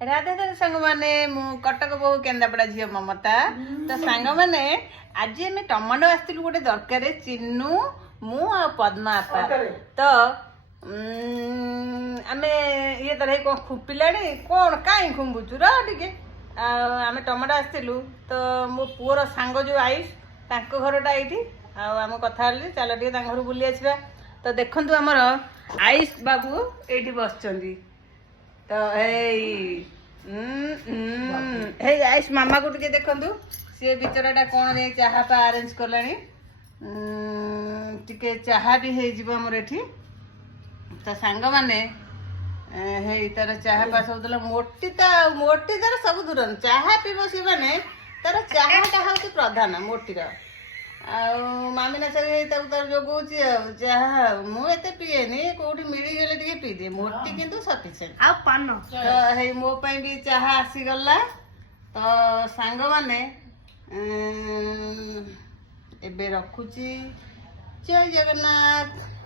राधे राधे सांग माने मु कटक बहु केंद्रापड़ा झील ममता तो सांग माने आज आम टमाटो आसलु गोटे दरकार चिन्नू मु आ पद्मा आपा तो आम ये तरह कौन खुपिला कौन कहीं खुम्बुचु रे आम टमाटो आसलु तो मो पुअर सांग जो आयुष तांको घरटा ये आम कथा चल टे घर बुली आसवा तो देखु आमर आयुष बाबू ये बस तो हे आयुष मामा को टे देखु सी बिचराटा कौन रे चाहा पा अरेंज कला टिके चाहा भी होमर एठी तो सांग माने हे तार चाहा पास होता मोटी तार सब दूर चाहा पीब सी मैंने तार चाहाटा हूँ प्रधान मोटीर मामिना तार जोगौची चाहा मुझे पीएनि कौटी मिलगले टे पीदे मोटी किंतु सफिशिएंट आ पान तो हे मो ପାଇଁ भी चाहा आसीगला तो सांग माने एबे रखुची जय जगन्नाथ।